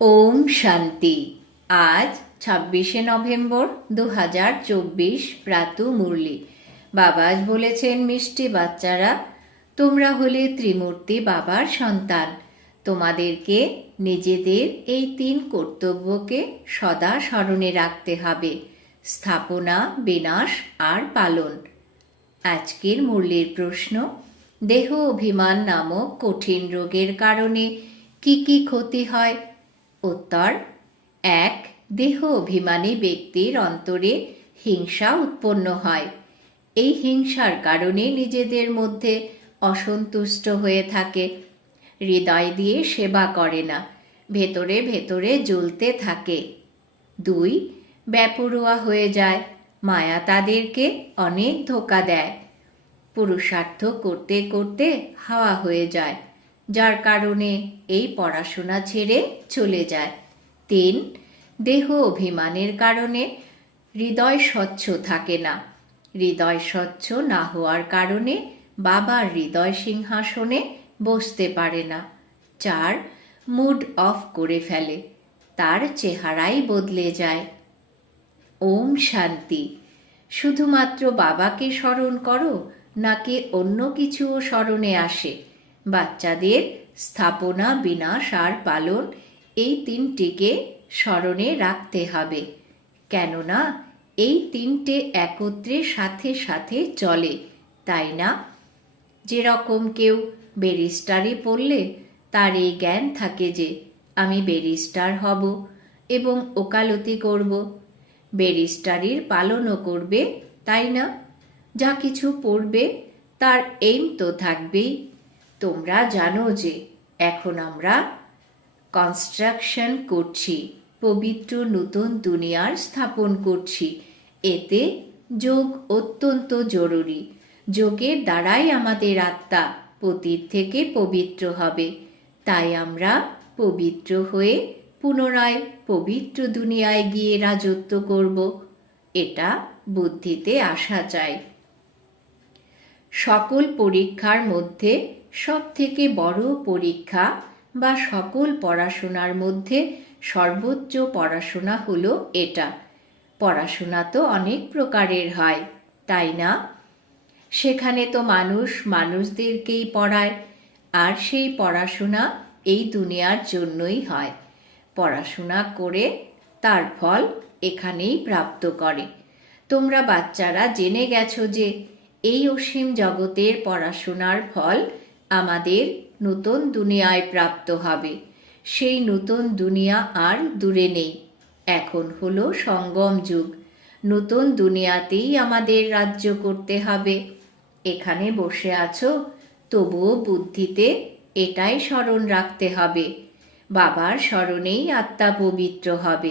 ওম শান্তি। আজ ছাব্বিশে নভেম্বর দু হাজার চব্বিশ প্রাতু মুরলি। বাবাজ বলেছেন, মিষ্টি বাচ্চারা, তোমরা হলে ত্রিমূর্তি বাবার সন্তান। তোমাদেরকে নিজেদের এই তিন কর্তব্যকে সদা স্মরণে রাখতে হবে। স্থাপনা, বিনাশ আর পালন। আজকের মুরলির প্রশ্ন, দেহ অভিমান নামক কঠিন রোগের কারণে কি কি ক্ষতি হয়? উত্তর, এক, দেহ অভিমানী ব্যক্তির অন্তরে হিংসা উৎপন্ন হয়। এই হিংসার কারণে নিজেদের মধ্যে অসন্তুষ্ট হয়ে থাকে। হৃদয় দিয়ে সেবা করে না, ভেতরে ভেতরে জ্বলতে থাকে। দুই ব্যাপরুয়া হয়ে যায়, মায়া তাদেরকে অনেক ধোকা দেয়। পুরুষার্থ করতে করতে হাওয়া হয়ে যায়। যার কারণে এই পড়াশোনা ছেড়ে চলে যায়। তিন, দেহ অভিমানের কারণে হৃদয় স্বচ্ছ থাকে না। হৃদয় স্বচ্ছ না হওয়ার কারণে বাবার হৃদয় সিংহাসনে বসতে পারে না। চার, মুড অফ করে ফেলে। তার চেহারাই বদলে যায়। ওম শান্তি। শুধুমাত্র বাবাকে স্মরণ করো, নাকি অন্য কিছুও স্মরণে আসে? বাচ্চাদের স্থাপনা, বিনাশ আর পালন এই তিনটিকে স্মরণে রাখতে হবে। কেননা এই তিনটে একত্রে সাথে সাথে চলে, তাই না? যেরকম কেউ ব্যারিস্টারি পড়লে তার এই জ্ঞান থাকে যে, আমি ব্যারিস্টার হব এবং ওকালতি করব। ব্যারিস্টারির পালনও করবে, তাই না? যা কিছু পড়বে তার এইম তো থাকবেই। তোমরা জানো যে এখন আমরা কনস্ট্রাকশন করছি, পবিত্র নতুন দুনিয়ার স্থাপন করছি। এতে যোগ অত্যন্ত জরুরি। যোগের দ্বারাই আমাদের আত্মা পতীত থেকে পবিত্র হবে। তাই আমরা পবিত্র হয়ে পুনরায় পবিত্র দুনিয়ায় গিয়ে রাজত্ব করব। এটা বুদ্ধিতে আসা চাই সকল পরীক্ষার মধ্যে সব থেকে বড় পরীক্ষা বা সকল পড়াশোনার মধ্যে সর্বোচ্চ পড়াশোনা হলো এটা। পড়াশোনা তো অনেক প্রকারের হয়, তাই না? সেখানে তো মানুষ মানুষদেরকেই পড়ায়, আর সেই পড়াশোনা এই দুনিয়ার জন্যই হয়। পড়াশোনা করে তার ফল এখানেই প্রাপ্ত করে। তোমরা বাচ্চারা জেনে গেছো যে এই অসীম জগতের পড়াশোনার ফল আমাদের নতুন দুনিয়ায় প্রাপ্ত হবে। সেই নতুন দুনিয়া আর দূরে নেই। এখন হলো সঙ্গম যুগ। নতুন দুনিয়াতেই আমাদের রাজ্য করতে হবে। এখানে বসে আছো, তবুও বুদ্ধিতে এটাই স্মরণ রাখতে হবে। বাবার স্মরণেই আত্মা পবিত্র হবে।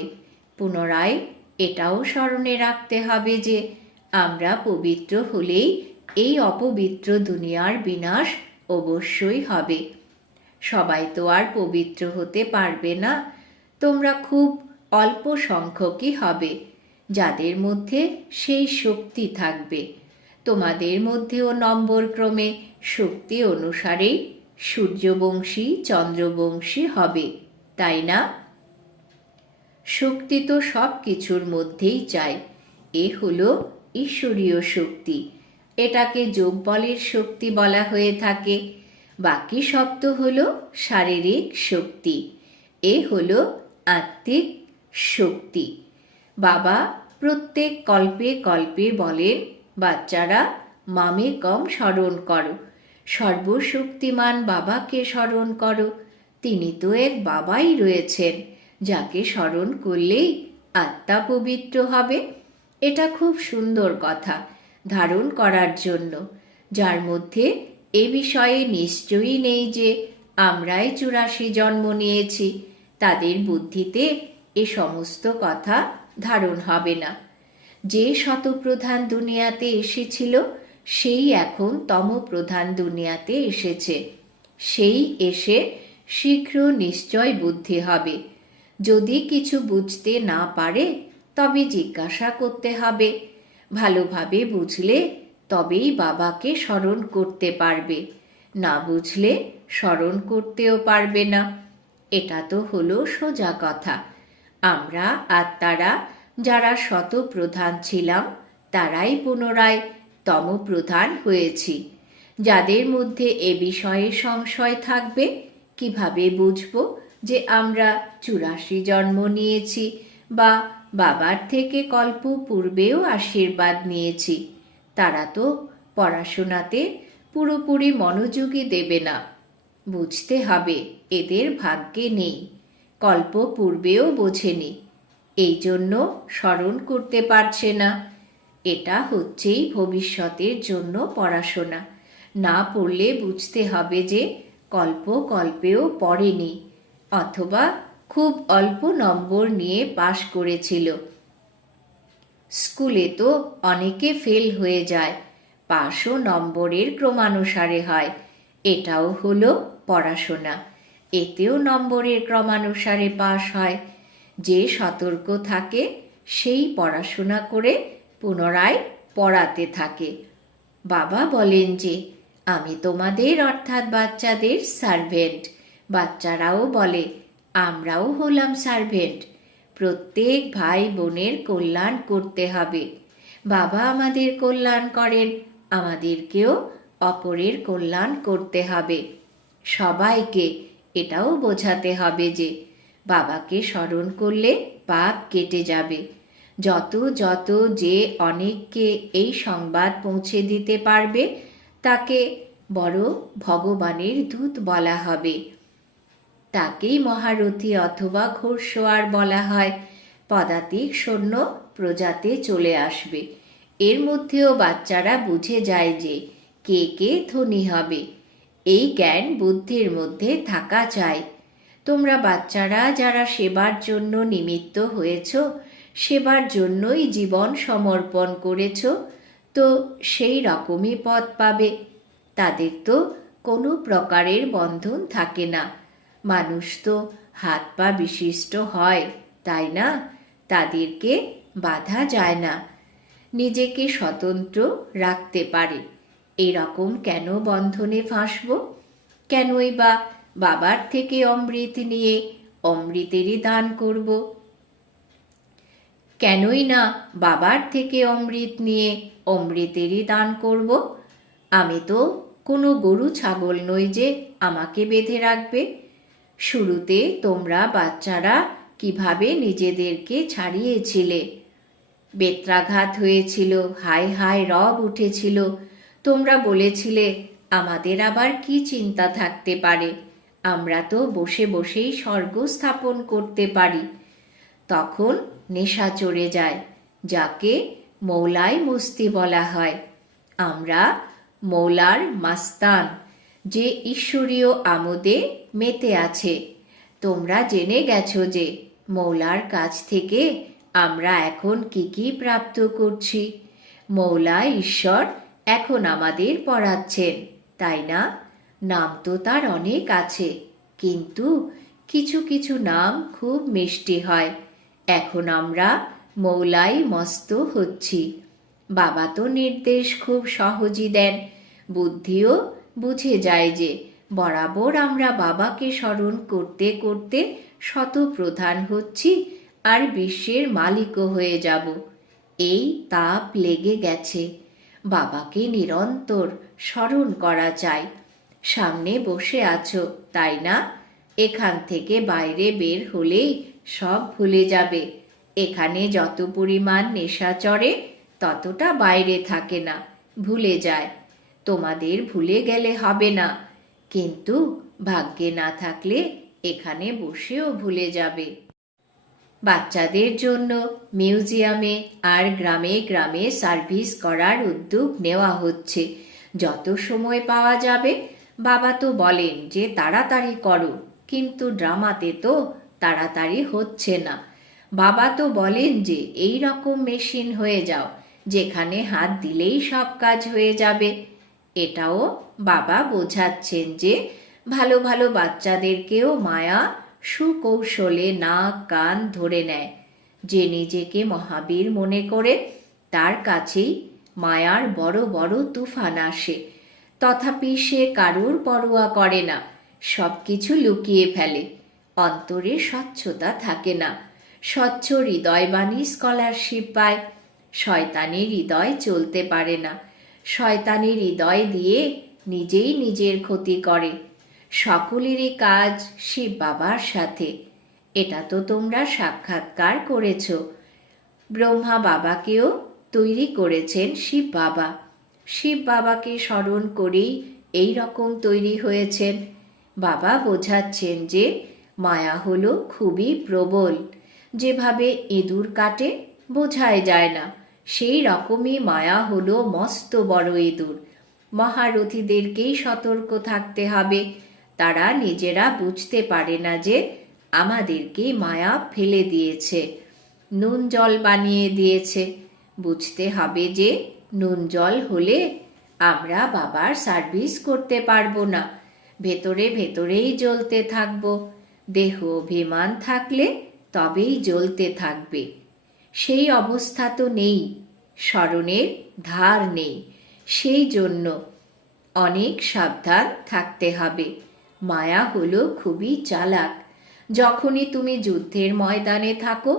পুনরায় এটাও স্মরণে রাখতে হবে যে, আমরা পবিত্র হলেই এই অপবিত্র দুনিয়ার বিনাশ অবশ্যই হবে। সবাই তো আর পবিত্র হতে পারবে না। তোমরা খুব অল্প সংখ্যকই হবে, যাদের মধ্যে সেই শক্তি থাকবে। তোমাদের মধ্যেও নম্বর ক্রমে শক্তি অনুসারেই সূর্যবংশী, চন্দ্রবংশী হবে, তাই না? শক্তি তো সব কিছুর মধ্যেই চাই, এ হলো ঈশ্বরীয় শক্তি। এটাকে যোগ বলের শক্তি বলা হয়ে থাকে। বাকি শব্দ হলো শারীরিক শক্তি। এ হলো আত্মিক শক্তি। বাবা, প্রত্যেক কল্পে কল্পে বলেন বাচ্চারা, মামে কম স্মরণ করো। সর্বশক্তিমান বাবাকে স্মরণ করো। তিনি তো এক বাবাই রয়েছেন, যাকে স্মরণ করলেই আত্মা পবিত্র হবে। এটা খুব সুন্দর কথা। ধারণ করার জন্য। যার মধ্যে এ বিষয়ে নিশ্চয়ই নেই যে আমরাই চুরাশি জন্ম নিয়েছি। তাদের বুদ্ধিতে এ সমস্ত কথা ধারণ হবে না। যে শতপ্রধান দুনিয়াতে এসেছিল, সেই এখন তম প্রধান দুনিয়াতে এসেছে। সেই এসে শীঘ্র নিশ্চয় বুদ্ধি হবে। যদি কিছু বুঝতে না পারে, তবে জিজ্ঞাসা করতে হবে। ভালোভাবে বুঝলে তবেই বাবাকে স্মরণ করতে পারবে। না বুঝলে স্মরণ করতেও পারবে না। এটা তো হলো সোজা কথা। আমরা আত্মারা যারা শতপ্রধান ছিলাম, তারাই পুনরায় তমপ্রধান হয়েছি। যাদের মধ্যে এ বিষয়ে সংশয় থাকবে, কীভাবে বুঝব যে আমরা চুরাশি জন্ম নিয়েছি বা বাবার থেকে কল্প পূর্বেও আশীর্বাদ নিয়েছি। তারা তো পড়াশোনাতে পুরোপুরি মনোযোগী দেবে না। বুঝতে হবে, এদের ভাগ্যে নেই। কল্প পূর্বেও বোঝেনি। এই জন্য স্মরণ করতে পারছে না। এটা হচ্ছেই ভবিষ্যতের জন্য পড়াশোনা। না পড়লে বুঝতে হবে যে কল্প কল্পেও পড়েনি, অথবা খুব অল্প নম্বর নিয়ে পাশ করেছিল। স্কুলে তো অনেকে ফেল হয়ে যায়, পাশও নম্বরের ক্রমানুসারে হয়। এটাও হলো পড়াশোনা। এতেও নম্বরের ক্রমানুসারে পাশ হয়। যে সতর্ক থাকে, সেই পড়াশোনা করে পুনরায় পড়াতে থাকে। বাবা বলেন যে, আমি তোমাদের, অর্থাৎ বাচ্চাদের সার্ভেন্ট। বাচ্চারাও বলে আমরাও হলাম সার্ভেন্ট। প্রত্যেক ভাই বোনের কল্যাণ করতে হবে। বাবা আমাদের কল্যাণ করেন, আমাদেরকেও অপরের কল্যাণ করতে হবে। সবাইকে এটাও বোঝাতে হবে যে, বাবাকে স্মরণ করলে পাপ কেটে যাবে। যত যত যে অনেককে এই সংবাদ পৌঁছে দিতে পারবে, তাকে বড় ভগবানের দূত বলা হবে। তাকেই মহারথী অথবা ঘোড়সোয়ার বলা হয়। পদাতিক সৈন্য প্রজাতে চলে আসবে। এর মধ্যেও বাচ্চারা বুঝে যায় যে কে কে ধনী হবে। এই জ্ঞান বুদ্ধির মধ্যে থাকা চাই। তোমরা বাচ্চারা যারা সেবার জন্য নিমিত্ত হয়েছ, সেবার জন্যই জীবন সমর্পণ করেছ, তো সেই রকমই পথ পাবে। তাদের তো কোনো প্রকারের বন্ধন থাকে না। মানুষ তো হাত পা বিশিষ্ট হয়, তাই না? তাদেরকে বাধা যায় না। নিজেকে স্বতন্ত্র রাখতে পারে। এরকম কেন বন্ধনে ফাঁসব? কেনই বা বাবার থেকে অমৃত নিয়ে অমৃতেরই দান করব? কেনই না বাবার থেকে অমৃত নিয়ে অমৃতেরই দান করব? আমি তো কোনো গরু ছাগল নই যে আমাকে বেঁধে রাখবে। শুরুতে তোমরা বাচ্চারা কীভাবে নিজেদেরকে ছাড়িয়েছিলে? বেত্রাঘাত হয়েছিল, হাই হাই রব উঠেছিল। তোমরা বলেছিলে, আমাদের আবার কি চিন্তা থাকতে পারে? আমরা তো বসে বসেই স্বর্গ স্থাপন করতে পারি। তখন নেশা চড়ে যায়, যাকে মৌলায় মস্তি বলা হয়। আমরা মৌলার মাস্তান। যে ঈশ্বরীয় আমোদে মেতে আছে। তোমরা জেনে গেছো যে মৌলার কাছ থেকে আমরা এখন কি কি প্রাপ্ত করছি। মৌলা ঈশ্বর এখন আমাদের পড়াচ্ছেন, তাই না? নাম তো তার অনেক আছে, কিন্তু কিছু কিছু নাম খুব মিষ্টি হয়। এখন আমরা মৌলাই মস্ত হচ্ছি। বাবা তো নির্দেশ খুব সহজই দেন, বুদ্ধিও বুঝে যায় যে বরাবর আমরা বাবাকে স্মরণ করতে করতে শত প্রধান হচ্ছি আর বিশ্বের মালিকও হয়ে যাব। এই তাপ লেগে গেছে। বাবাকে নিরন্তর স্মরণ করা চাই। সামনে বসে আছো, তাই না? এখান থেকে বাইরে বের হলেই সব ভুলে যাবে। এখানে যত পরিমাণ নেশা চড়ে, ততটা বাইরে থাকে না। ভুলে যায়। তোমাদের ভুলে গেলে হবে না। কিন্তু ভাগ্যে না থাকলে এখানে বসেও ভুলে যাবে। বাচ্চাদের জন্য মিউজিয়ামে আর গ্রামে গ্রামে সার্ভিস করার উদ্যোগ নেওয়া হচ্ছে। যত সময় পাওয়া যাবে, বাবা তো বলেন যে তাড়াতাড়ি করো, কিন্তু ড্রামাতে তো তাড়াতাড়ি হচ্ছে না। বাবা তো বলেন যে এই রকম মেশিন হয়ে যাও, যেখানে হাত দিলেই সব কাজ হয়ে যাবে। এটাও বাবা বোঝাচ্ছেন যে ভালো ভালো বাচ্চাদেরকেও মায়া সুকৌশলে নাক, কান ধরে নেয়। যে নিজেকে মহাবীর মনে করে, তার কাছেই মায়ার বড় বড় তুফান আসে। তথাপি সে কারুর পরোয়া করে না সব কিছু লুকিয়ে ফেলে। অন্তরে স্বচ্ছতা থাকে না। স্বচ্ছ হৃদয়বাণী স্কলারশিপ পায়। শয়তানের হৃদয় চলতে পারে না। শয়তানের হৃদয় দিয়ে নিজেই নিজের ক্ষতি করে। সকলেরই কাজ শিব বাবার সাথে। এটা তো তোমরা সাক্ষাৎকার করেছ। ব্রহ্মা বাবাকেও তৈরি করেছেন শিব বাবা। শিব বাবাকে স্মরণ করেই এই রকম তৈরি হয়েছেন। বাবা বোঝাচ্ছেন যে মায়া হলো খুবই প্রবল। যেভাবে ইঁদুর কাটে, বোঝাই যায় না। সেই রকমই মায়া হলো মস্ত বড় ইঁদুর। মহারথীদেরকেই সতর্ক থাকতে হবে। তারা নিজেরা বুঝতে পারে না যে আমাদেরকে মায়া ফেলে দিয়েছে, নুন জল বানিয়ে দিয়েছে। বুঝতে হবে যে নুন জল হলে আমরা বাবার সার্ভিস করতে পারব না। ভেতরে ভেতরেই জ্বলতে থাকব। দেহ অভিমান থাকলে তবেই জ্বলতে থাকবে। সেই অবস্থা তো নেই, স্মরণের ধার নেই। সেই জন্য অনেক সাবধান থাকতে হবে। মায়া হলো খুবই চালাক। যখনই তুমি যুদ্ধের ময়দানে থাকো,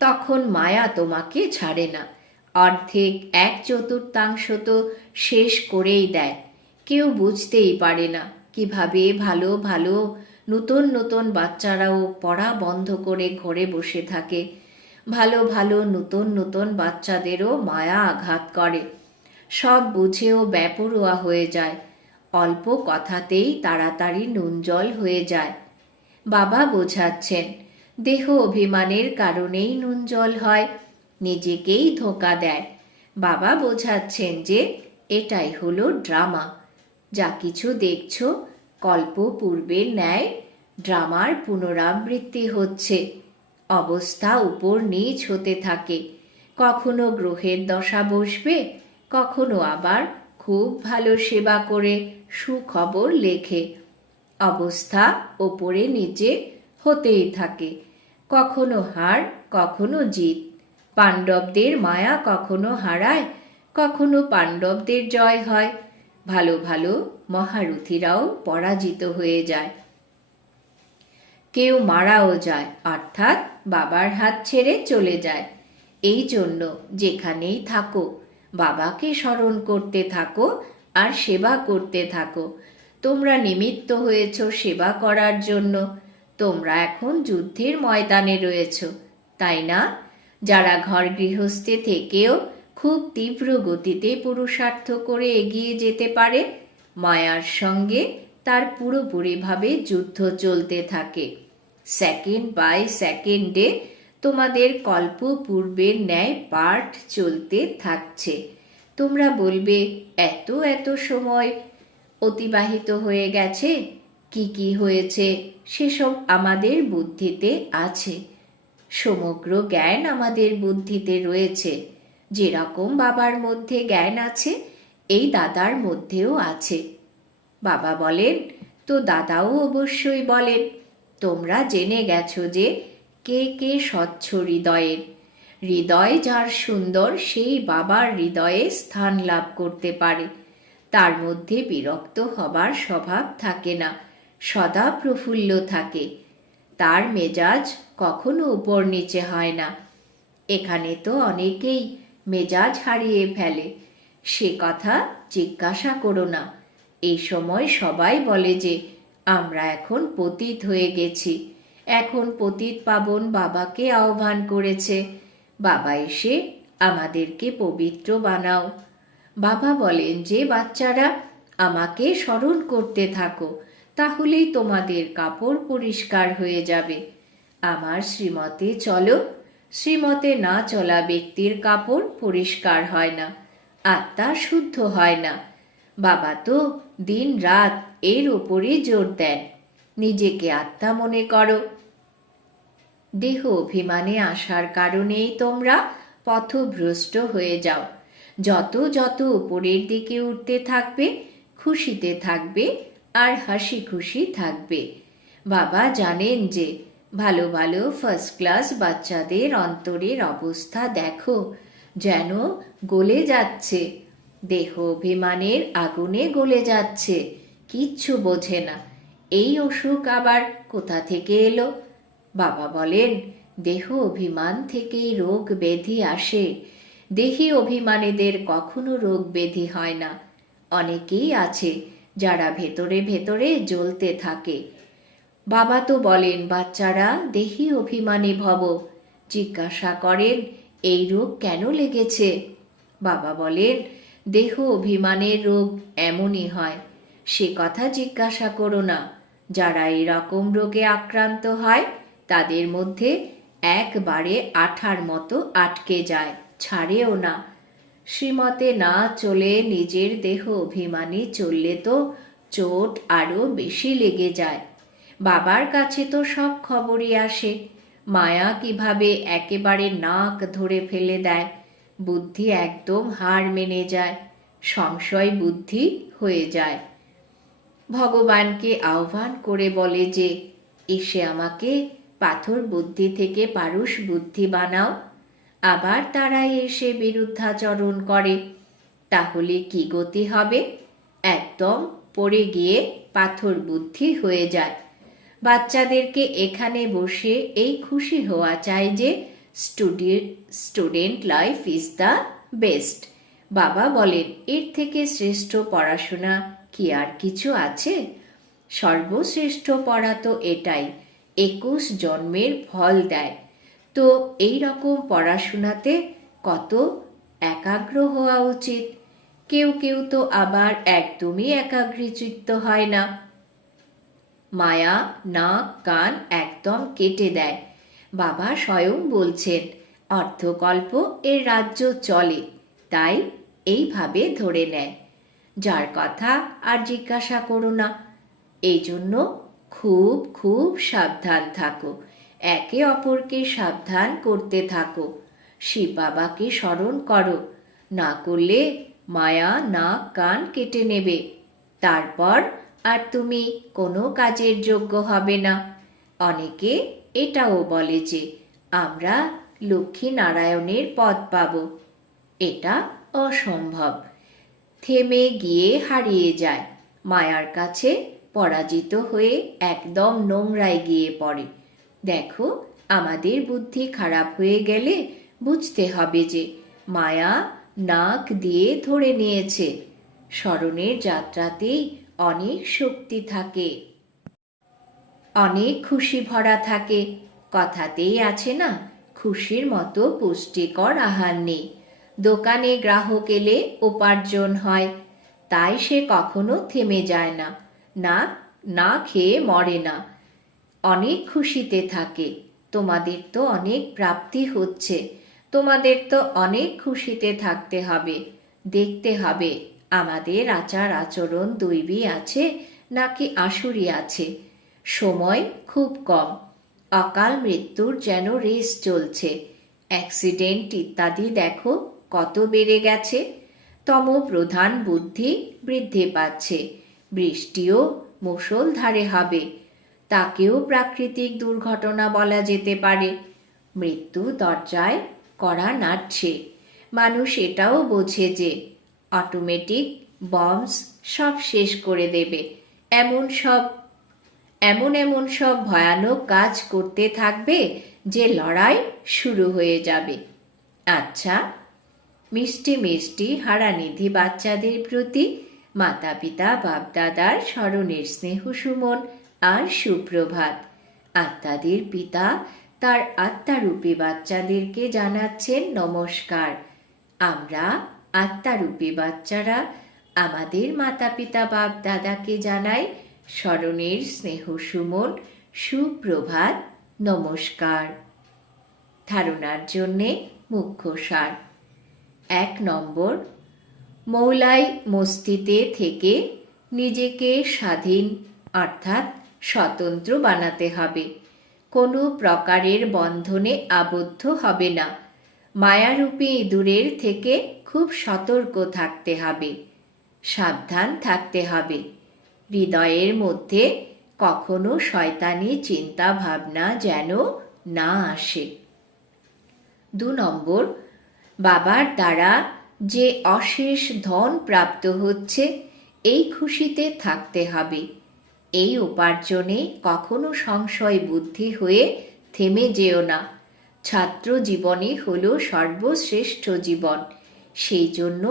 তখন মায়া তোমাকে ছাড়ে না। অর্ধেক এক চতুর্থাংশ তো শেষ করেই দেয়। কেউ বুঝতেই পারে না কীভাবে ভালো ভালো নতুন নতুন বাচ্চারাও পড়া বন্ধ করে ঘরে বসে থাকে। ভালো ভালো নতুন নতুন বাচ্চাদেরও মায়া আঘাত করে। সব বুঝেও ব্যাপরোয়া হয়ে যায়। অল্প কথাতেই তাড়াতাড়ি নুন জল হয়ে যায়। বাবা বোঝাচ্ছেন, দেহ অভিমানের কারণেই নুন জল হয়, নিজেকেই ধোকা দেয়। বাবা বোঝাচ্ছেন যে, এটাই হলো ড্রামা। যা কিছু দেখছ কল্প পূর্বের ন্যায়, ড্রামার পুনরাবৃত্তি হচ্ছে। অবস্থা উপর নিচ হতে থাকে। কখনো গ্রহের দশা বসবে, কখনো আবার খুব ভালো সেবা করে সুখবর লেখে। অবস্থা ওপরে নিচে হতেই থাকে। কখনো হার, কখনো জিত। পাণ্ডবদের মায়া কখনো হারায়, কখনো পাণ্ডবদের জয় হয়। ভালো ভালো মহারথীরাও পরাজিত হয়ে যায়। কেউ মারাও যায়, অর্থাৎ বাবার হাত ছেড়ে চলে যায়। এই জন্য যেখানেই থাকো, বাবাকে স্মরণ করতে থাকো আর সেবা করতে থাকো। তোমরা নিমিত্ত হয়েছ সেবা করার জন্য। তোমরা এখন যুদ্ধের ময়দানে রয়েছ, তাই না? যারা ঘর গৃহস্থে থেকেও খুব তীব্র গতিতে পুরুষার্থ করে এগিয়ে যেতে পারে। মায়ার সঙ্গে তার পুরোপুরিভাবে যুদ্ধ চলতে থাকে। সেকেন্ড বাই সেকেন্ডে তোমাদের কল্প পূর্বের ন্যায় পাঠ চলতে থাকছে। তোমরা বলবে, এত এত সময় অতিবাহিত হয়ে গেছে? কি কি হয়েছে? সেসব আমাদের বুদ্ধিতে আছে। সমগ্র জ্ঞান আমাদের বুদ্ধিতে রয়েছে। যেরকম বাবার মধ্যে জ্ঞান আছে, এই দাদার মধ্যেও আছে। বাবা বলেন, তো দাদাও অবশ্যই বলেন, তোমরা জেনে গেছো যে কে কে স্বচ্ছ হৃদয়ের। হৃদয় যার সুন্দর, সেই বাবার হৃদয়ে স্থান লাভ করতে পারে। তার মধ্যে বিরক্ত হবার স্বভাব থাকে না, সদা প্রফুল্ল থাকে। তার মেজাজ কখনো উপর নিচে হয় না। এখানে তো অনেকেই মেজাজ হারিয়ে ফেলে। সে কথা জিজ্ঞাসা করো না। এই সময় সবাই বলে যে, আমরা এখন পতিত হয়ে গেছি। এখন পতিত পাবন বাবাকে আহ্বান করেছে। বাবা এসে আমাদেরকে পবিত্র বানাও। বাবা বলেন যে, বাচ্চারা, আমাকে স্মরণ করতে থাকো। তাহলেই তোমাদের কাপড় পরিষ্কার হয়ে যাবে। আমার শ্রীমতে চলো শ্রীমতে না চলা ব্যক্তির কাপড় পরিষ্কার হয় না, আত্মা শুদ্ধ হয় না। বাবা তো দিন রাত এর ওপরে জোর দেন, নিজেকে আত্মা মনে করো। দেহ অভিমানে আসার কারণেই তোমরা পথভ্রষ্ট হয়ে যাও। যত যত উপরের দিকে উঠতে থাকবে, খুশিতে থাকবে আর হাসি খুশি থাকবে। বাবা জানেন যে ভালো ভালো ফার্স্ট ক্লাস বাচ্চাদের অন্তরের অবস্থা দেখো। যেন গলে যাচ্ছে। দেহ অভিমানের আগুনে গলে যাচ্ছে। কিচ্ছু বোঝে না। এই অসুখ আবার কোথা থেকে এলো? বাবা বলেন, দেহ অভিমান থেকেই রোগ ব্যাধি আসে। দেহি অভিমানীদের কখনো রোগ ব্যাধি হয় না। অনেকেই আছে যারা ভেতরে ভেতরে জ্বলতে থাকে। বাবা তো বলেন, বাচ্চারা দেহি অভিমানী ভব। জিজ্ঞাসা করেন, এই রোগ কেন লেগেছে? বাবা বলেন, দেহ অভিমানের রোগ এমনই হয়। সে কথা জিজ্ঞাসা করো না। যারা এই রকম রোগে আক্রান্ত হয়, তাদের মধ্যে একবারে আঠার মতো আটকে যায়, ছাড়েও না। শ্রীমতে না চলে নিজের দেহ অভিমানী চললে তো চোট আরও বেশি লেগে যায়। বাবার কাছে তো সব খবরই আসে। মায়া কীভাবে একেবারে নাক ধরে ফেলে দেয়। বুদ্ধি একদম হার মেনে যায়। সংশয় বুদ্ধি হয়ে যায়। ভগবানকে আহ্বান করে বলে যে, এসে আমাকে পাথর বুদ্ধি থেকে পারুষ বুদ্ধি বানাও। আবার তারাই এসে বিরুদ্ধাচরণ করে। তাহলে কি গতি হবে? একদম পড়ে গিয়ে পাথর বুদ্ধি হয়ে যায়। বাচ্চাদেরকে এখানে বসে এই খুশি হওয়া চাই যে study, student life is the best. বাবা বলেন, এর থেকে শ্রেষ্ঠ পড়াশোনা কি আর কিছু আছে? সর্বশ্রেষ্ঠ পড়া তো এটাই, একুশ জন্মের ফল দেয়। তো এই রকম পড়াশোনাতে কত একাগ্র হওয়া উচিত? কেউ কেউ তো আবার একদমই একাগ্রচিত্ত হয় না। মায়া নাক কান একদম কেটে দেয়। বাবা স্বয়ং বলছেন অর্থকল্প এর রাজ্য চলে। তাই এইভাবে ধরে নেয়। যার কথা আর জিজ্ঞাসা করো না। এই জন্য খুব খুব সাবধান থাকো। একে অপরকে সাবধান করতে থাকো। শিব বাবাকে স্মরণ করো। না করলে মায়া নাক কান কেটে নেবে। তারপর আর তুমি কোনো কাজের যোগ্য হবে না। অনেকে এটাও বলে যে, আমরা লক্ষ্মী নারায়ণের পদ পাব। এটা অসম্ভব। থেমে গিয়ে হারিয়ে যায়। মায়ার কাছে পরাজিত হয়ে একদম নোংরায় গিয়ে পড়ে। দেখো, আমাদের বুদ্ধি খারাপ হয়ে গেলে বুঝতে হবে যে, মায়া নাক দিয়ে ধরে নিয়েছে। স্মরণের যাত্রাতেই অনেক শক্তি থাকে। অনেক খুশি ভরা থাকে। কথাতেই আছে না, খুশির মতো পুষ্টিকর আহার নেই। দোকানে গ্রাহক এলে উপার্জন হয়। তাই সে কখনো থেমে যায় না না না খেয়ে মরে না। অনেক খুশিতে থাকে। তোমাদের তো অনেক প্রাপ্তি হচ্ছে। তোমাদের তো অনেক খুশিতে থাকতে হবে, দেখতে হবে। আমাদের আচার আচরণ দৈবী আছে, নাকি আসুরি আছে? সময় খুব কম। অকাল মৃত্যুর যেন রেস চলছে। অ্যাক্সিডেন্ট ইত্যাদি দেখো, কত বেড়ে গেছে। তম প্রধান বুদ্ধি বৃদ্ধি পাচ্ছে। বৃষ্টিও মুষলধারে হবে। তাকেও প্রাকৃতিক দুর্ঘটনা বলা যেতে পারে। মৃত্যু দরজায় করা নাড়ছে। মানুষ এটাও বোঝে যে অটোমেটিক বম্বস সব শেষ করে দেবে। এমন সব, এমন এমন সব ভয়ানক কাজ করতে থাকবে যে লড়াই শুরু হয়ে যাবে। আচ্ছা মিষ্টি মিষ্টি হারানিধি বাচ্চাদের প্রতি মাতা পিতা বাপদাদার স্মরণের স্নেহ সুমন আর সুপ্রভাত। আত্মাদের পিতা তার আত্মারূপী বাচ্চাদেরকে জানাচ্ছেন নমস্কার। আমরা আত্মারূপী বাচ্চারা আমাদের মাতা পিতা বাপ দাদাকে জানাই স্মরণের স্নেহ সুমন, সুপ্রভাত, নমস্কার। ধারণার জন্যে মুখ্য সার। এক নম্বর, মৌলাই মস্তিতে থেকে নিজেকে স্বাধীন, অর্থাৎ স্বতন্ত্র বানাতে হবে। কোনো প্রকারের বন্ধনে আবদ্ধ হবে না। মায়ারূপী ইঁদুরের থেকে খুব সতর্ক থাকতে হবে। সাবধান থাকতে হবে। হৃদয়ের মধ্যে কখনো শয়তানি চিন্তা ভাবনা যেন না আসে। দু নম্বর, বাবার দ্বারা যে অশেষ ধন প্রাপ্ত হচ্ছে, এই খুশিতে থাকতে হবে। এই উপার্জনে কখনো সংশয় বুদ্ধি হয়ে থেমে যেও না। ছাত্র জীবনই হলো সর্বশ্রেষ্ঠ জীবন। সেই জন্য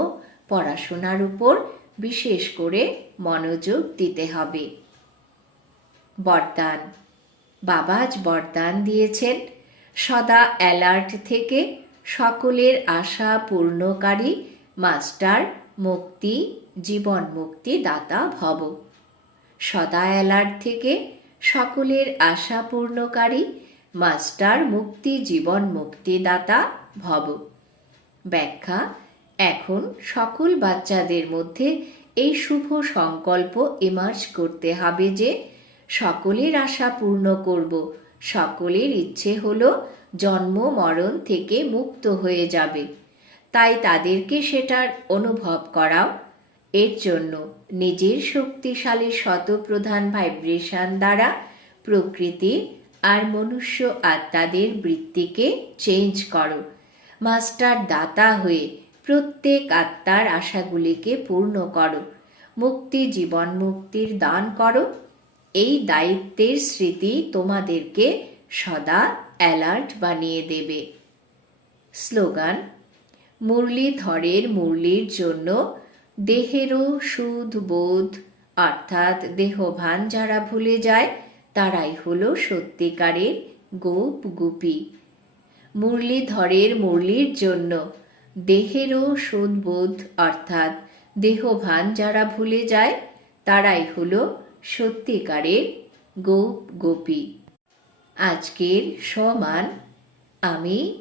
পড়াশোনার উপর বিশেষ করে মনোযোগ দিতে হবে। বরদান। বাবা আজ বরদান দিয়েছেন। সদা অ্যালার্ট থেকে সকলের আশা পূর্ণকারী মাস্টার মুক্তি, জীবন মুক্তি দাতা ভব। সদা অ্যালার্ট থেকে সকলের আশা পূর্ণকারী মাস্টার মুক্তি, জীবন মুক্তিদাতা ভব। ব্যাখ্যা এখন সকল বাচ্চাদের মধ্যে এই শুভ সংকল্প ইমার্জ করতে হবে যে সকলের আশা পূর্ণ করব। সকলের ইচ্ছে হল জন্ম মরণ থেকে মুক্ত হয়ে যাবে। তাই তাদেরকে সেটার অনুভব করাও। এর জন্য নিজের শক্তিশালী শতপ্রধান ভাইব্রেশন দ্বারা প্রকৃতি আর মনুষ্য আত্মাদের বৃত্তিকে চেঞ্জ করো। মাস্টার দাতা হয়ে প্রত্যেক আত্মার আশাগুলিকে পূর্ণ করো। মুক্তি জীবন মুক্তির দান করো। এই দায়িত্বের স্মৃতি তোমাদেরকে সদা অ্যালার্ট বানিয়ে দেবে। স্লোগান, মুরলীধরের মুরলির জন্য দেহেরও সুদ বোধ, অর্থাৎ দেহভান যারা ভুলে যায়, তারাই হলো সত্যিকারের গোপ গুপি। মুরলীধরের মুরলির জন্য দেহেরও সুদবোধ অর্থাৎ দেহভান যারা ভুলে যায়, তারাই হল সত্যিকারের গোপ গোপী। আজকের সমান, আমি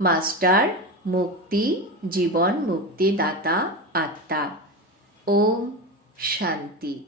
মাস্টার মুক্তি জীবন মুক্তিদাতা আত্মা। ওম শান্তি।